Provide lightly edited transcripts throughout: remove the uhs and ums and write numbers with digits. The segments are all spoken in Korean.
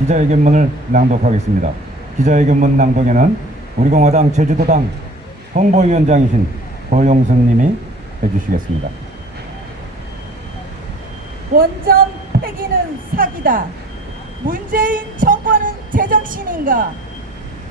기자회견문을 낭독하겠습니다. 기자회견문 낭독에는 우리공화당 제주도당 홍보위원장이신 고용선 님이 해주시겠습니다. 원전 폐기는 사기다. 문재인 정권은 제정신인가?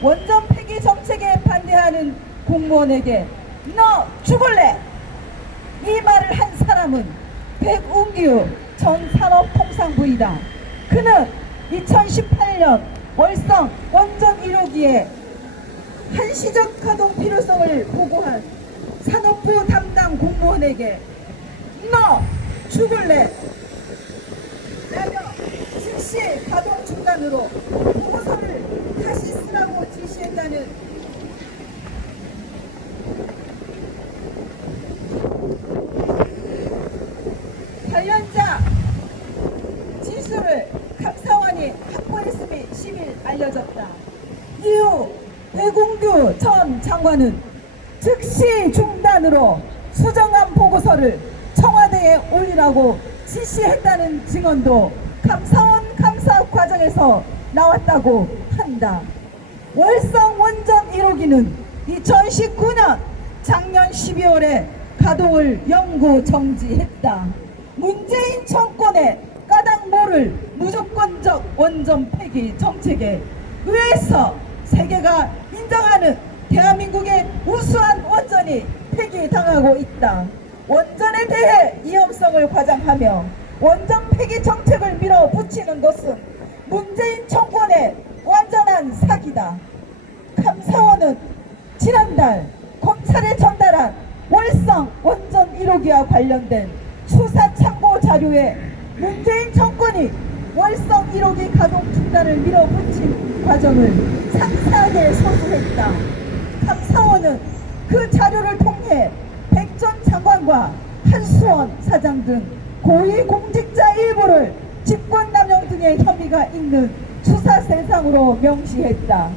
원전 폐기 정책에 반대하는 공무원에게 너 죽을래! 이 말을 한 사람은 백운규 전 산업통상부이다. 그는 2018년 월성 원전 1호기의 한시적 가동 필요성을 보고한 산업부 담당 공무원에게 너 죽을래! 라며 즉시 가동 중단으로 보고서를 다시 쓰라고 지시했다는 관련자 진술을 감사원이 확보했음이 10일 알려졌다. 이후 백운규 전 장관은 즉시 중단으로 수정안 보고서를 청와대에 올리라고 지시했다는 증언도 감사원 감사 과정에서 나왔다고 한다. 월성 원전 1호기는 2019년 작년 12월에 가동을 영구 정지했다. 문재인 정권의 까닭 모를 무조건적 원전 폐기 정책에 의해서 세계가 인정하는 대한민국의 우수한 원전이 폐기당하고 있다. 원전에 대해 위험성을 과장하며 원전 폐기 정책을 밀어붙이는 것은 문재인 정권의 완전한 사기다. 감사원은 지난달 검찰에 전달한 월성 원전 1호기와 관련된 수사 참고 자료에 문재인 정권이 월성 1호기 가동 중단을 밀어붙인 과정을 상세하게 서술했다. 감사원은 그 자료를 통해 백 전 장관과 한수원 사장 등 고위공직자 일부를 직권남용 등의 혐의가 있는 수사 대상으로 명시했다.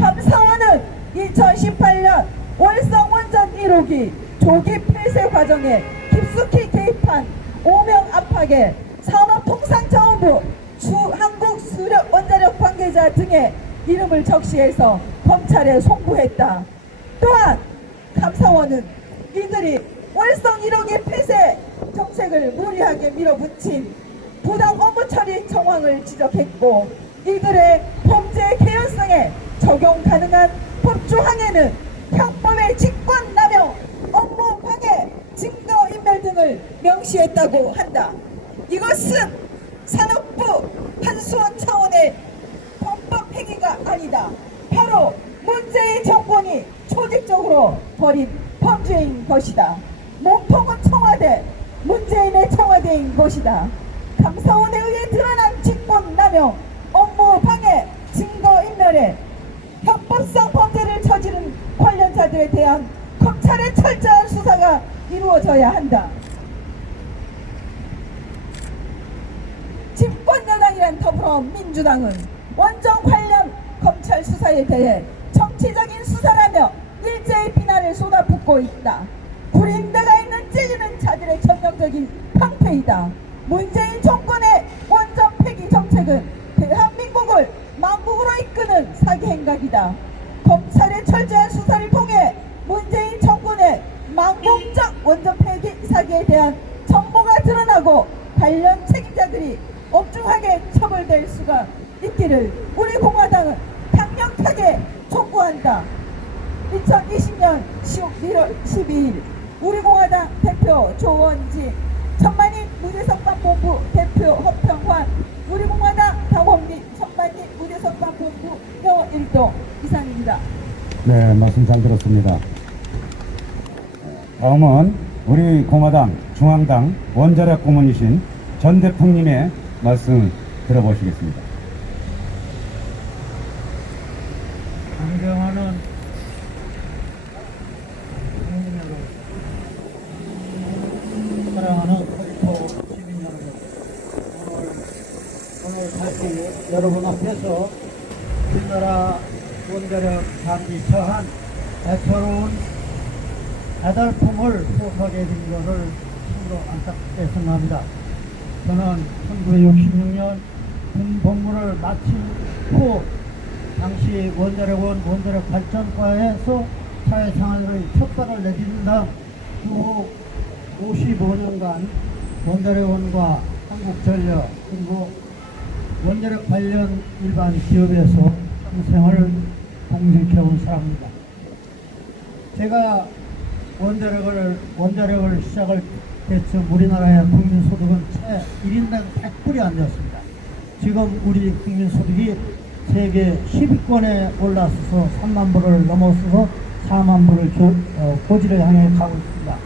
감사원은 2018년 월성 원전 1호기 조기 폐쇄 과정에 깊숙이 개입한 오명 압박에 산업통상자원부 한국수력원자력 관계자 등의 이름을 적시해서 검찰에 송부했다. 또한 감사원은 이들이 월성 1호기 폐쇄 정책을 무리하게 밀어붙인 부당 업무 처리 정황을 지적했고, 이들의 범죄 개연성에 적용 가능한 법조항에는 형법의 직권남용, 업무 방해, 증거인멸 등을 명시했다고 한다. 이것은 산업부 한수원 차원의 범법 행위가 아니다. 바로 문재인 정권이 조직적으로 벌인 범죄인 것이다. 몸통은 청와대, 문재인의 청와대인 것이다. 감사원에 의해 드러난 직권남용, 업무 방해, 증거인멸에 형법상 범죄를 저지른 관련자들에 대한 검찰의 철저한 수사가 이루어져야 한다. 집권여당이란 더불어민주당은 원전 관련 검찰 수사에 대해 정치적인 수사라며 일제히 비난을 쏟아붓고 있다. 구린내가 있는 찔리는 자들의 전형적인 방패이다. 문재인 정권의 원전 폐기 정책은 대한민국을 망국으로 이끄는 사기 행각이다. 검찰의 철저한 수사를 통해 문재인 정권의 망국적 원전 폐기 사기에 대한 정보가 드러나고 관련 책임자들이 엄중하게 처벌될 수가 있기를 우리 공화당은 강력하게 촉구한다. 2020년 1월 12일 우리 공화당 대표 조원진, 천만인 무대석방본부 대표 허평환, 우리 공화당 당원민 천만인 무대석방본부 여1동 이상입니다. 네, 말씀 잘 들었습니다. 다음은 우리 공화당 중앙당 원자력 고문이신 전 대표님의 말씀 들어보시겠습니다. 존경하는 사랑하는 코리토 시민 여러분, 오늘 다시 여러분 앞에서 우리나라 원자력 장비 처한 애처로운 애달픔을 호소하게 된 것을 참으로 안타깝게 생각합니다. 저는 1966년 군 복무를 마친 후 당시 원자력원 원자력 발전과에서 사회생활의 촉발을 내딛는 다음 그 55년간 원자력원과 한국전력 그리고 원자력 관련 일반 기업에서 평생을 공직해온 사람입니다. 제가 원자력을 시작할 때쯤 우리나라의 국민소득은 채 1인당 100불이 안 되었습니다. 지금 우리 국민소득이 세계 10위권에 올라서서 3만 불을 넘어서서 4만 불을 고지를 향해 가고 있습니다.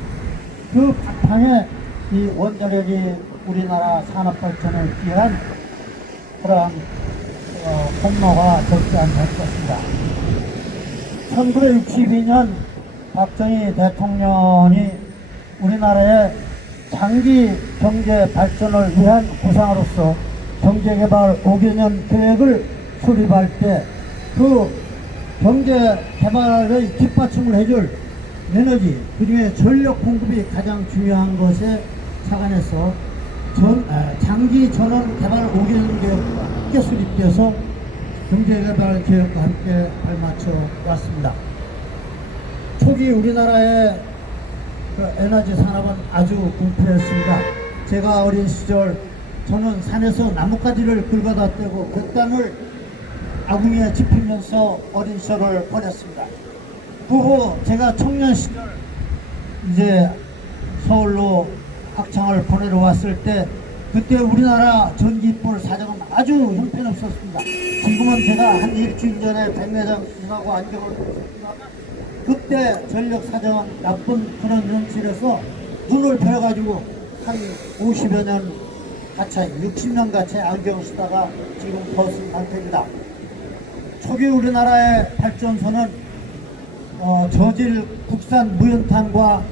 그 바탕에 이 원자력이 우리나라 산업 발전에 기한 그러한 공로가 적지 않을 것입니다. 1962년 박정희 대통령이 우리나라의 장기 경제 발전을 위한 구상으로서 경제개발 5개년 계획을 수립할 때 그 경제개발의 뒷받침을 해줄 에너지, 그중에 전력 공급이 가장 중요한 것에 착안해서 장기 전원 개발 5개년 계획과 함께 수립돼서 경제개발 계획과 함께 발맞춰 왔습니다. 초기 우리나라의 그 에너지 산업은 아주 궁핍했습니다. 제가 어린 시절 저는 산에서 나뭇가지를 긁어다 떼고 그 땅을 아궁이에 집히면서 어린 시절을 보냈습니다. 그 후 제가 청년 시절 이제 서울로 학창을 보내러 왔을 때 그때 우리나라 전기불 사정은 아주 형편없었습니다. 지금은 제가 한 일주일 전에 백내장 수술하고 안경을 벗었지만 그때 전력 사정은 나쁜 그런 현실에서 눈을 펴가지고 한 50여 년 가차이 60년 가차이 안경을 쓰다가 지금 벗은 상태입니다. 초기 우리나라의 발전소는 저질 국산 무연탄과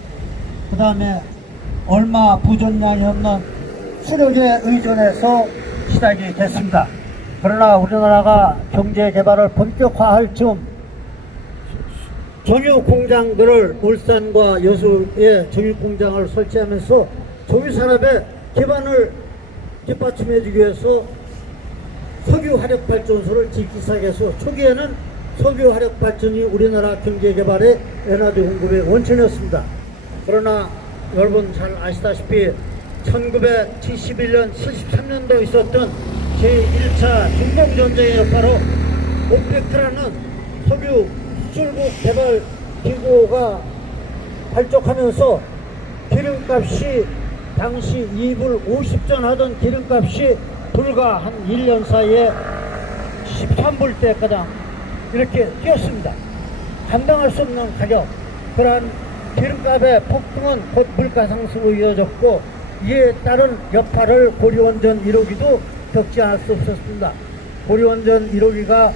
그 다음에 얼마 부전량이 없는 수력에 의존해서 시작이 됐습니다. 그러나 우리나라가 경제 개발을 본격화할 즈음 정유 공장들을 울산과 여수에 정유 공장을 설치하면서 정유 산업의 기반을 뒷받침해주기 위해서 석유 화력 발전소를 짓기 시작해서 초기에는 석유 화력 발전이 우리나라 경제 개발의 에너지 공급의 원천이었습니다. 그러나 여러분 잘 아시다시피 1971년 73년도에 있었던 제1차 중동전쟁의 여파로 오펙트라는 석유 수출국 개발 기구가 발족하면서 기름값이 당시 2불 50전 하던 기름값이 불과 한 1년 사이에 13불대가량 이렇게 뛰었습니다. 감당할 수 없는 가격, 그러한 기름값의 폭등은 곧 물가 상승으로 이어졌고 이에 따른 여파를 고리원전 1호기도 겪지 않을 수 없었습니다. 고리원전 1호기가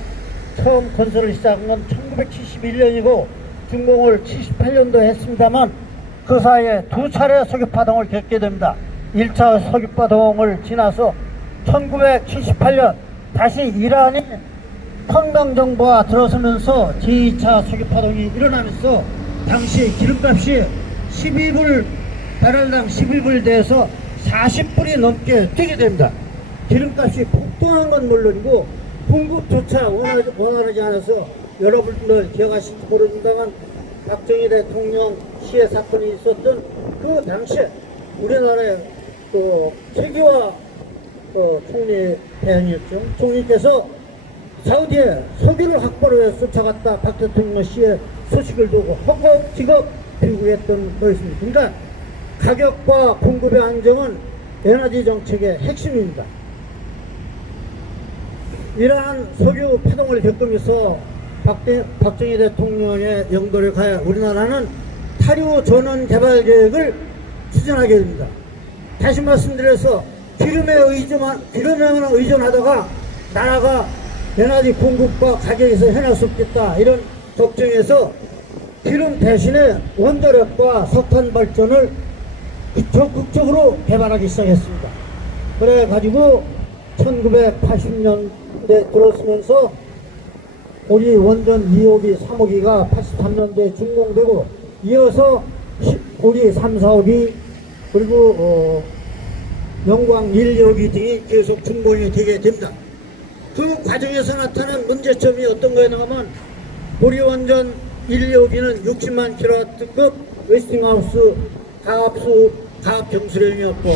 처음 건설을 시작한 건 1971년이고 준공을 78년도에 했습니다만 그 사이에 두 차례 석유파동을 겪게 됩니다. 1차 석유파동을 지나서 1978년 다시 이란이 평강정부가 들어서면서 제2차 석유파동이 일어나면서 당시 기름값이 12불 배럴당 12불 돼서 40불이 넘게 뛰게 됩니다. 기름값이 폭등한 건 물론이고 공급조차 원활하지 않아서 여러분들 기억하실지 모릅니다만 박정희 대통령 시해 사건이 있었던 그 당시에 우리나라의 또 최기화 총리 대행이었죠. 총리께서 사우디에 석유를 확보를 해서 쫓아갔다 박 대통령 시해 소식을 두고 허겁지겁 비구했던 거였습니다. 그러니까 가격과 공급의 안정은 에너지 정책의 핵심입니다. 이러한 석유 파동을 겪으면서 박정희 대통령의 영도를 가야 우리나라는 타류 전원 개발 계획을 추진하게 됩니다. 다시 말씀드려서 기름에만 의존하다가 나라가 에너지 공급과 가격에서 해낼 수 없겠다 이런 걱정에서 기름 대신에 원자력과 석탄 발전을 적극적으로 개발하기 시작했습니다. 그래 가지고 1980년대 들어서면서 고리 원전 2호기, 3호기가 83년대에 준공되고 이어서 고리 3, 4호기 그리고 영광 1, 2호기 등이 계속 준공이 되게 됩니다. 그 그 과정에서 나타난 문제점이 어떤 거였냐 하면 보리원전 1, 2호기는 60만 킬로와트급 웨스팅하우스 가압 경수령이었고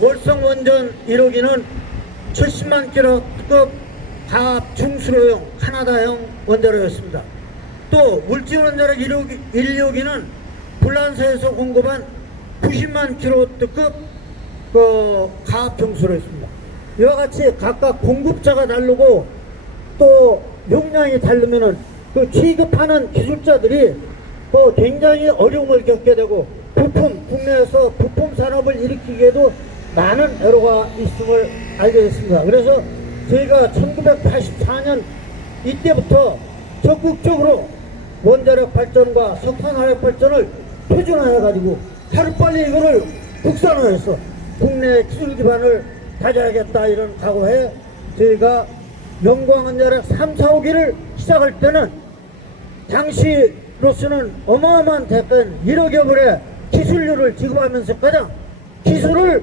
월성원전 1호기는 70만 킬로와트급 가압 중수로용 카나다형 원자로였습니다. 또 울진원자력 1, 2호기는 불란서에서 공급한 90만 킬로와트급 가압 경수로였습니다. 이와 같이 각각 공급자가 다르고 또 용량이 다르면은 그 취급하는 기술자들이 굉장히 어려움을 겪게 되고 국내에서 부품 산업을 일으키기에도 많은 애로가 있음을 알게 됐습니다. 그래서 저희가 1984년 이때부터 적극적으로 원자력 발전과 석탄 화력 발전을 표준화해 가지고 하루빨리 이거를 국산화해서 국내 기술 기반을 가져야겠다 이런 각오에 저희가 영광원자력 3, 4, 5기를 시작할 때는 당시로서는 어마어마한 대가인 1억여 불의 기술료를 지급하면서 가장 기술을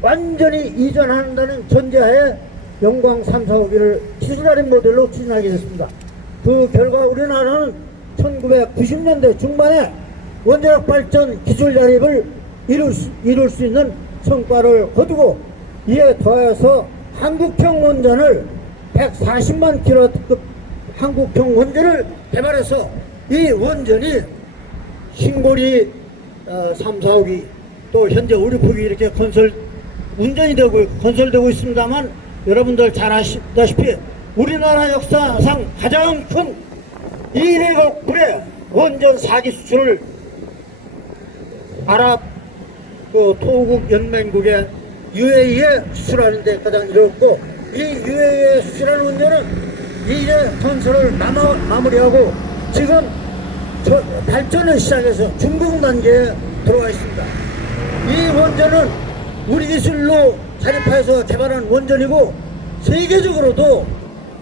완전히 이전한다는 전제하에 영광 3, 4, 5기를 기술할인 모델로 추진하게 됐습니다. 그 결과 우리나라는 1990년대 중반에 원자력 발전 기술 자립을 이룰 수 있는 성과를 거두고 이에 더해서 한국형 원전을 140만 킬로와트급 한국형 원전을 개발해서 이 원전이 신고리 3, 4, 5기 또 현재 오류폭이 이렇게 건설되고 있습니다만 여러분들 잘 아시다시피 우리나라 역사상 가장 큰 200억 불의 원전 4기 수출을 아랍 토호국 연맹국의 UAE에 수출하는 데 가장 이뤘고 이 UAE에 수출하는 원전은 이제 건설을 마무리하고 지금 발전을 시작해서 준공 단계에 들어와 있습니다. 이 원전은 우리 기술로 자립해서 개발한 원전이고 세계적으로도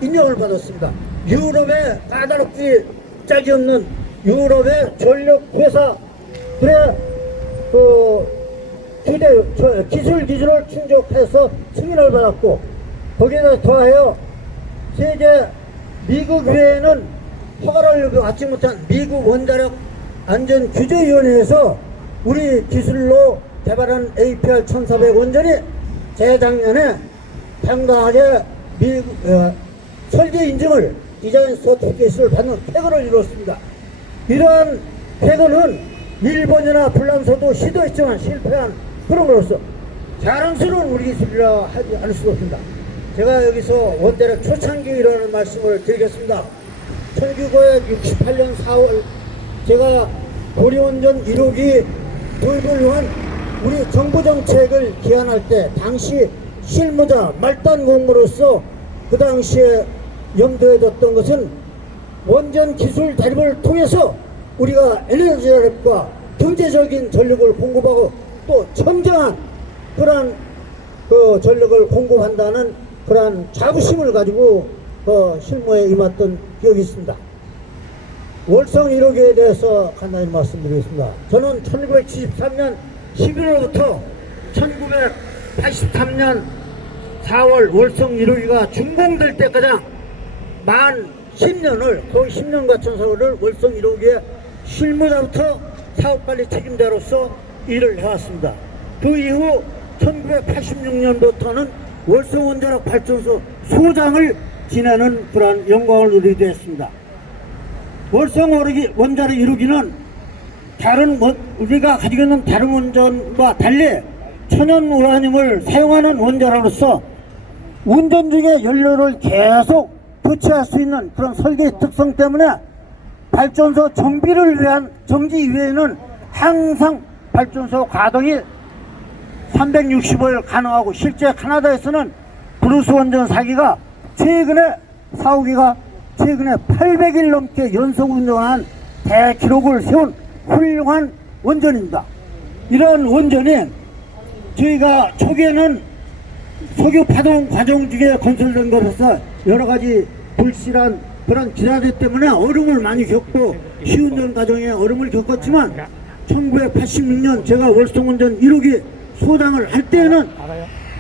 인정을 받았습니다. 유럽의 까다롭기 짝이 없는 유럽의 전력 회사들의 기술 기준을 충족해서 승인을 받았고 거기에다 더하여 세계 미국 외에는 허가를 받지 못한 미국 원자력 안전규제위원회에서 우리 기술로 개발한 APR 1400 원전이 재작년에 당당하게 설계 인증을 디자인 서티피케이트를 받는 쾌거를 이뤘습니다. 이러한 쾌거는 일본이나 불란서도 시도했지만 실패한 그런 거로서 자랑스러운 우리 기술이라 하지 않을 수가 없습니다. 제가 여기서 원자력 초창기라는 말씀을 드리겠습니다. 1968년 4월 제가 보리원전 1호기 도입을 위한 우리 정부 정책을 기한할 때 당시 실무자 말단 공무로서 그 당시에 염두에 뒀던 것은 원전 기술 자립을 통해서 우리가 에너지 자립과 경제적인 전력을 공급하고 또 청정한 그러한 전력을 공급한다는 그러한 자부심을 가지고 실무에 임했던 기억이 있습니다. 월성 1호기에 대해서 간단히 말씀드리겠습니다. 저는 1973년 11월부터 1983년 4월 월성 1호기가 준공될 때까지 만 10년을 거의 10년과 천사월을 월성 1호기에 실무자부터 사업관리 책임자로서 일을 해왔습니다. 그 이후 1986년부터는 월성 원자력 발전소 소장을 지내는 그러한 영광을 누리게 됐습니다. 월성 원자력 1호기는 우리가 가지고 있는 다른 원전과 달리 천연 우라늄을 사용하는 원자로서 운전 중에 연료를 계속 교체할 수 있는 그런 설계 특성 때문에 발전소 정비를 위한 정지 이외에는 항상 발전소 가동이 365일 가능하고 실제 카나다에서는 브루스 원전 4기가 최근에 4호기가 최근에 800일 넘게 연속 운전한 대기록을 세운 훌륭한 원전입니다. 이런 원전이 저희가 초기에는 석유 파동 과정 중에 건설된 것으로서 여러가지 불실한 그런 기사들 때문에 어려움을 많이 겪고 시운전 과정에 어려움을 겪었지만 1986년 제가 월성원전 1호기 소장을 할 때에는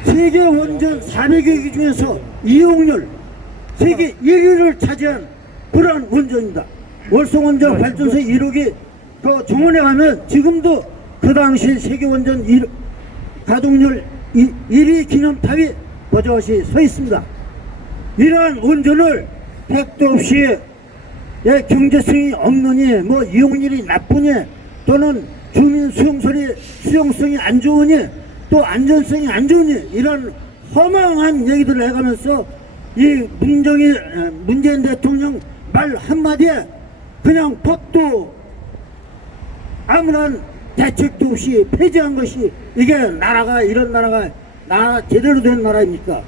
세계 원전 400여 기 중에서 이용률 세계 1위를 차지한 그러한 원전입니다. 월성원전 발전소 1호기 그 정원에 가면 지금도 그 당시 세계 원전 가동률 1위 기념탑이 버젓이 서 있습니다. 이러한 원전을 택도 없이 경제성이 없느니 뭐 이용률이 나쁘니 또는 주민 수용성이 안 좋으니 또 안전성이 안 좋으니 이런 허망한 얘기들을 해가면서 이 문재인 대통령 말 한마디에 그냥 법도 아무런 대책도 없이 폐지한 것이 이게 나라가 이런 나라가 제대로 된 나라입니까?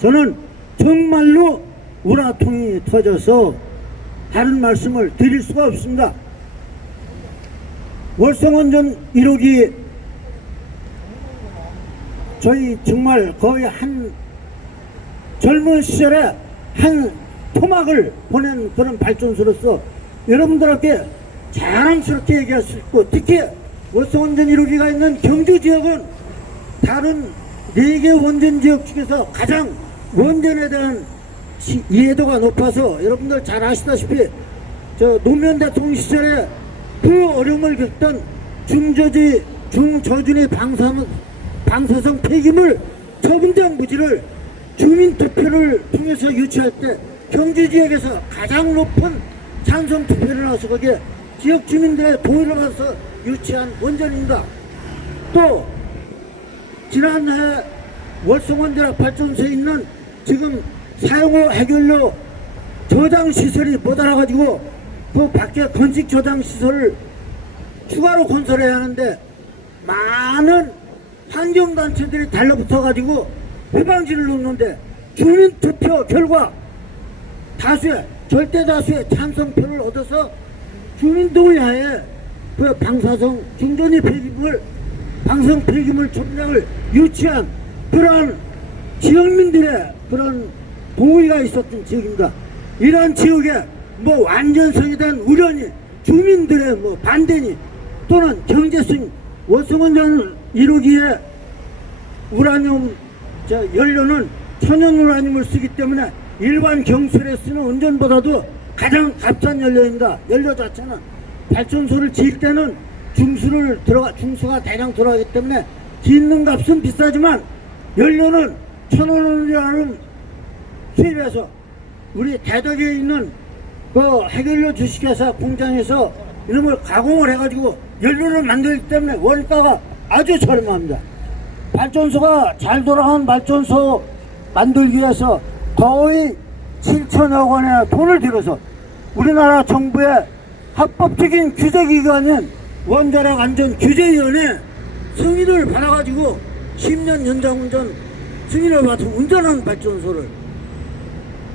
저는 정말로 우라통이 터져서 다른 말씀을 드릴 수가 없습니다. 월성원전 1호기 저희 정말 거의 한 젊은 시절에 한 토막을 보낸 그런 발전소로서 여러분들께 자랑스럽게 얘기할 수 있고, 특히 월성원전 1호기가 있는 경주지역은 다른 4개 원전지역 중에서 가장 원전에 대한 이해도가 높아서 여러분들 잘 아시다시피 노무현 대통령 시절에 그 어려움을 겪던 중저준위 방사성 폐기물 처분장 부지를 주민투표를 통해서 유치할 때 경주지역에서 가장 높은 찬성 투표를 나와서 거기에 지역 주민들의 동의를 받아서 유치한 원전입니다. 또 지난해 월성원전 발전소에 있는 지금 사용후 해결료 저장시설이 모자라가지고 그 밖에 건식 저장시설을 추가로 건설해야 하는데 많은 환경단체들이 달라붙어가지고 회방지를 놓는데 주민투표 결과 절대다수의 찬성표를 얻어서 주민동의하에 그 방사성 중전위 방사성 폐기물 처분장을 유치한 그러한 지역민들의 그런 동의가 있었던 지역입니다. 이러한 지역에 뭐 완전성에 대한 우려니 주민들의 뭐 반대니 또는 경제성 월성원전 1호기에 우라늄 연료는 천연 우라늄을 쓰기 때문에 일반 경술에 쓰는 원전보다도 가장 값싼 연료입니다. 연료 자체는 발전소를 지을 때는 중수가 대량 들어가기 때문에 짓는 값은 비싸지만 연료는 천연우라늄 수입해서 우리 대덕에 있는 그 해결료 주식회사 공장에서 이런 걸 가공을 해가지고 연료를 만들기 때문에 원가가 아주 저렴합니다. 발전소가 잘 돌아가는 발전소 만들기 위해서 거의 7천억 원의 돈을 들여서 우리나라 정부의 합법적인 규제기관인 원자력 안전 규제위원회 승인을 받아가지고 10년 연장운전 승인을 받아 운전하는 발전소를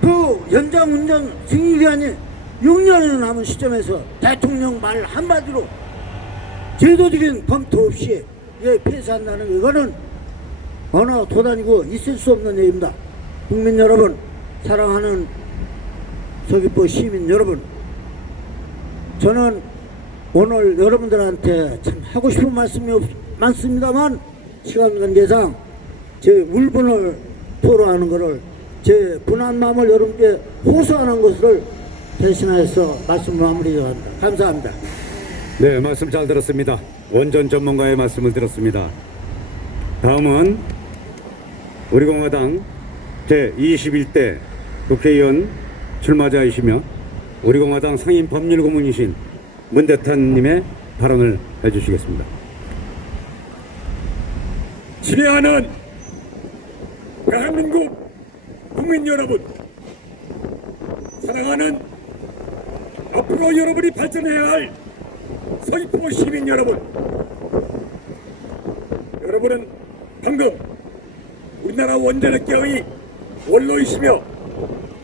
그 연장운전 승인기간이 6년이 남은 시점에서 대통령 말 한마디로 제도적인 검토 없이 폐쇄한다는 이거는 어느 도단이고 있을 수 없는 얘기입니다. 국민 여러분, 사랑하는 서귀포 시민 여러분, 저는 오늘 여러분들한테 참 하고 싶은 말씀이 많습니다만 시간 관계상 제 울분을 토로하는 것을 제 분한 마음을 여러분께 호소하는 것을 대신해서 말씀을 마무리합니다. 감사합니다. 네, 말씀 잘 들었습니다. 원전 전문가의 말씀을 들었습니다. 다음은 우리 공화당 제21대 국회의원 출마자이시며 우리 공화당 상임 법률고문이신 문대탄님의 발언을 해주시겠습니다. 친애하는 대한민국 국민 여러분, 사랑하는 앞으로 여러분이 발전해야 할 서귀포 시민 여러분, 여러분은 방금 우리나라 원자력계의 원로이시며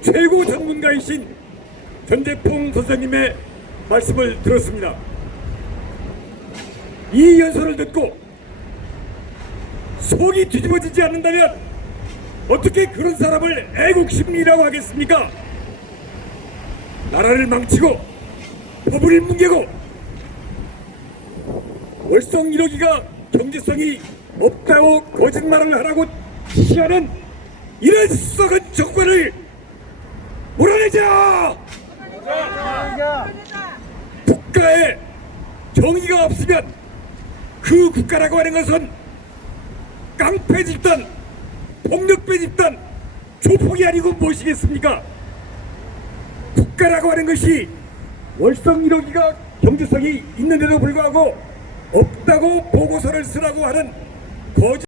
최고 전문가이신 전재풍 선생님의 말씀을 들었습니다. 이 연설을 듣고 속이 뒤집어지지 않는다면 어떻게 그런 사람을 애국심이라고 하겠습니까? 나라를 망치고 법을 뭉개고 월성 1호기가 경제성이 없다고 거짓말을 하라고 지시하는 이런 썩은 정권을 국가에 정의가 없으면 그 국가라고 하는 것은 깡패 집단, 폭력배 집단, 조폭이 아니고 무엇이겠습니까? 국가라고 하는 것이 월성 1호기가 경제성이 있는데도 불구하고 없다고 보고서를 쓰라고 하는 거짓